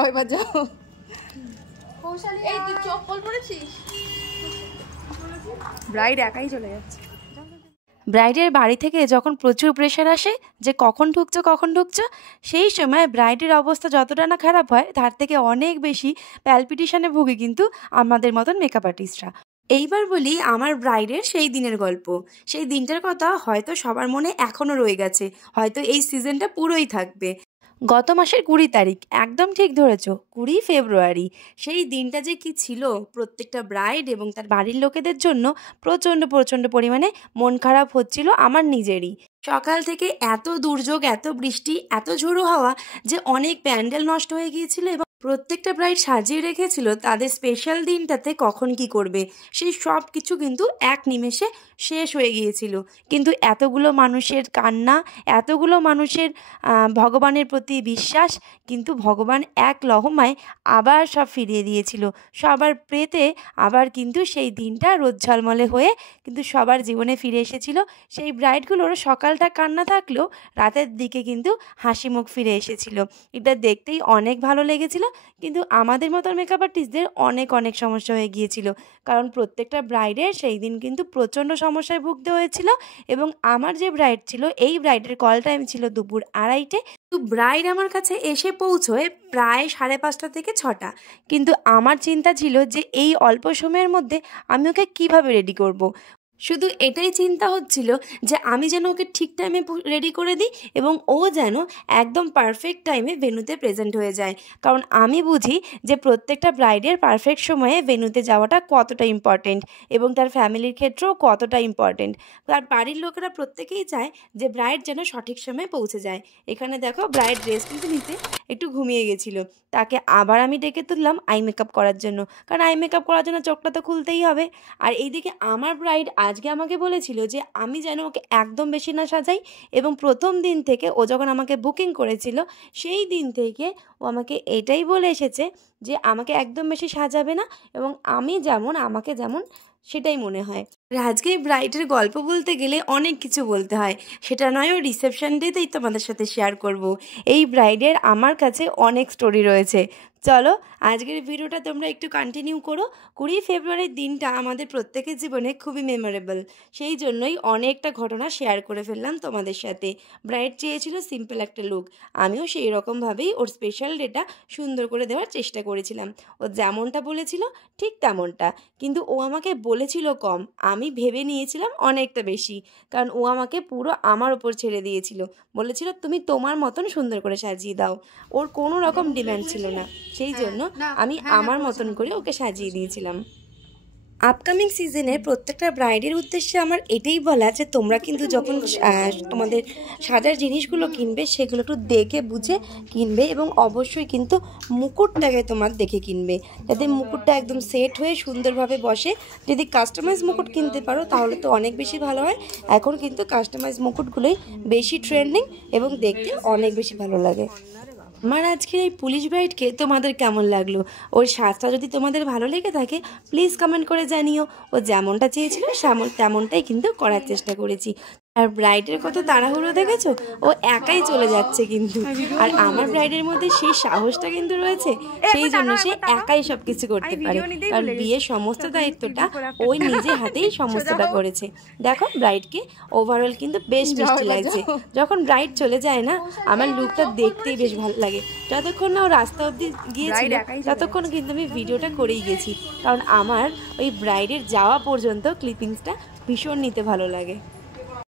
যাও এবার যাও। এই তুই চপ্পল পরেছিস? ব্রাইড একাই চলে যাচ্ছে। ব্রাইডের বাড়ি থেকে যখন প্রচুর প্রেশার আসে যে কখন ঢুকছো, সেই সময় ব্রাইডের অবস্থা যতটা না খারাপ হয় তার থেকে অনেক বেশি প্যালপিটেশনে ভুগে কিন্তু আমাদের মতন মেকআপ আর্টিস্টরা। এইবার বলি আমার ব্রাইডের সেই দিনের গল্প। সেই দিনটার কথা হয়তো সবার মনে এখনও রয়ে গেছে, হয়তো এই সিজনটা পুরোই থাকবে। গত মাসের 20 তারিখ, একদম ঠিক ধরেছ, 20 ফেব্রুয়ারি। সেই দিনটা যে কি ছিল প্রত্যেকটা ব্রাইড এবং তার বাড়ির লোকেদের জন্য প্রচণ্ড পরিমাণে মন খারাপ হচ্ছিল আমার নিজেরই। সকাল থেকে এত দুর্যোগ, এত বৃষ্টি, এত ঝোড়ো হাওয়া যে অনেক প্যান্ডেল নষ্ট হয়ে গিয়েছিল এবং প্রত্যেকটা ব্রাইড সাজিয়ে রেখেছিল তাদের স্পেশাল দিনটাতে কখন কি করবে, সেই সব কিছু কিন্তু এক নিমেষে শেষ হয়ে গিয়েছিল। কিন্তু এতগুলো মানুষের কান্না, এতগুলো মানুষের ভগবানের প্রতি বিশ্বাস, কিন্তু ভগবান এক লহমায় আবার সব ফিরিয়ে দিয়েছিল। সবার প্রেতে আবার কিন্তু সেই দিনটা রোদ ঝলমলে হয়ে কিন্তু সবার জীবনে ফিরে এসেছিল। সেই ব্রাইডগুলোর সকালটা কান্না থাকলেও রাতের দিকে কিন্তু হাসি মুখ ফিরে এসেছিল। এটা দেখতেই অনেক ভালো লেগেছিল। কিন্তু আমাদের মতো মেকআপ আর্টিস্টদের অনেক সমস্যা হয়ে গিয়েছিল, কারণ প্রত্যেকটা ব্রাইডের সেই দিন কিন্তু প্রচণ্ড সমস্যায় ভুগতে হয়েছিল। এবং আমার যে ব্রাইড ছিল, এই ব্রাইডের কল টাইম ছিল দুপুর 2:30টে। তো ব্রাইড আমার কাছে এসে পৌঁছয় প্রায় 5:30 থেকে 6টা। কিন্তু আমার চিন্তা ছিল যে এই অল্প সময়ের মধ্যে আমি ওকে কীভাবে রেডি করব। শুধু এটাই চিন্তা হচ্ছিল যে আমি যেন ওকে ঠিক টাইমে রেডি করে দিই এবং ও যেন একদম পারফেক্ট টাইমে ভেন্যুতে প্রেজেন্ট হয়ে যায়। কারণ আমি বুঝি যে প্রত্যেকটা ব্রাইডের পারফেক্ট সময়ে ভেন্যুতে যাওয়াটা কতটা ইম্পর্টেন্ট এবং তার ফ্যামিলির ক্ষেত্রেও কতটা ইম্পর্টেন্ট। তার বাড়ির লোকেরা প্রত্যেকেই চায় যে ব্রাইড যেন সঠিক সময়ে পৌঁছে যায়। এখানে দেখো ব্রাইড ড্রেস কিন্তু নিতে একটু ঘুমিয়ে গেছিলো, তাকে আবার আমি ডেকে তুললাম আই মেকআপ করার জন্য, কারণ আই মেকআপ করার জন্য চোখটা তো খুলতেই হবে। আর এইদিকে আমার ব্রাইড আজকে আমাকে বলেছিল যে আমি যেন ওকে একদম বেশি না সাজাই, এবং প্রথম দিন থেকে ও যখন আমাকে বুকিং করেছিল সেই দিন থেকে ও আমাকে এটাই বলে এসেছে যে আমাকে একদম বেশি সাজাবে না এবং আমি যেমন আমাকে যেমন সেটাই মনে হয়। আজকে ব্রাইডের গল্প বলতে গেলে অনেক কিছু বলতে হয়, সেটা নয় ওই রিসেপশন ডেতেই তোমাদের সাথে শেয়ার করব। এই ব্রাইডের আমার কাছে অনেক স্টোরি রয়েছে। চলো আজকের ভিডিওটা তোমরা একটু কন্টিনিউ করো। 20 ফেব্রুয়ারির দিনটা আমাদের প্রত্যেকের জীবনে খুবই মেমোরেবল, সেই জন্যই অনেকটা ঘটনা শেয়ার করে ফেললাম তোমাদের সাথে। ব্রাইড চেয়েছিল সিম্পল একটা লুক, আমিও সেই রকমভাবেই ওর স্পেশাল ডেটা সুন্দর করে দেওয়ার চেষ্টা করেছিলাম। ও যেমনটা বলেছিল ঠিক তেমনটা, কিন্তু ও আমাকে বলেছিল কম, আমি ভেবে নিয়েছিলাম অনেকটা বেশি, কারণ ও আমাকে পুরো আমার ওপর ছেড়ে দিয়েছিল। বলেছিল তুমি তোমার মতন সুন্দর করে সাজিয়ে দাও, ওর কোনো রকম ডিম্যান্ড ছিল না, সেই জন্য আমি আমার মতন করে ওকে সাজিয়ে দিয়েছিলাম। আপকামিং সিজনের প্রত্যেকটা ব্রাইডের উদ্দেশ্যে আমার এটাই বলা যে তোমরা কিন্তু যখন তোমাদের সাজার জিনিসগুলো কিনবে সেগুলো একটু দেখে বুঝে কিনবে, এবং অবশ্যই কিন্তু মুকুটটাকে তোমার দেখে কিনবে, যাতে মুকুটটা একদম সেট হয়ে সুন্দরভাবে বসে। যদি কাস্টমাইজ মুকুট কিনতে পারো তাহলে তো অনেক বেশি ভালো হয়। এখন কিন্তু কাস্টমাইজ মুকুটগুলোই বেশি ট্রেন্ডিং এবং দেখতে অনেক বেশি ভালো লাগে। আমার আজকের এই পুলিশ ব্রাইডকে তোমাদের কেমন লাগলো, ওর সাজটা যদি তোমাদের ভালো লেগে থাকে প্লিজ কমেন্ট করে জানিও। ও যেমনটা চেয়েছিল তেমনটাই কিন্তু করার চেষ্টা করেছি। আর ব্রাইডের কত তাড়াহুড়ো দেখেছো, ও একাই চলে যাচ্ছে কিন্তু। আর আমার ব্রাইডের মধ্যে সেই সাহসটা কিন্তু রয়েছে, সেই জন্য সে একাই সব কিছু করতে পারে, কারণ বিয়ের সমস্ত দায়িত্বটা ওই নিজে হাতেই সমস্তটা করেছে। দেখো ব্রাইডকে ওভারঅল কিন্তু বেশ মিষ্টি লাগছে। যখন ব্রাইড চলে যায় না, আমার লুকটা দেখতেই বেশ ভালো লাগে। যতক্ষণ না ও রাস্তা অবধি গিয়েছিল ততক্ষণ কিন্তু আমি ভিডিওটা করেই গেছি, কারণ আমার ওই ব্রাইডের যাওয়া পর্যন্ত ক্লিপিংসটা ভীষণ নিতে ভালো লাগে।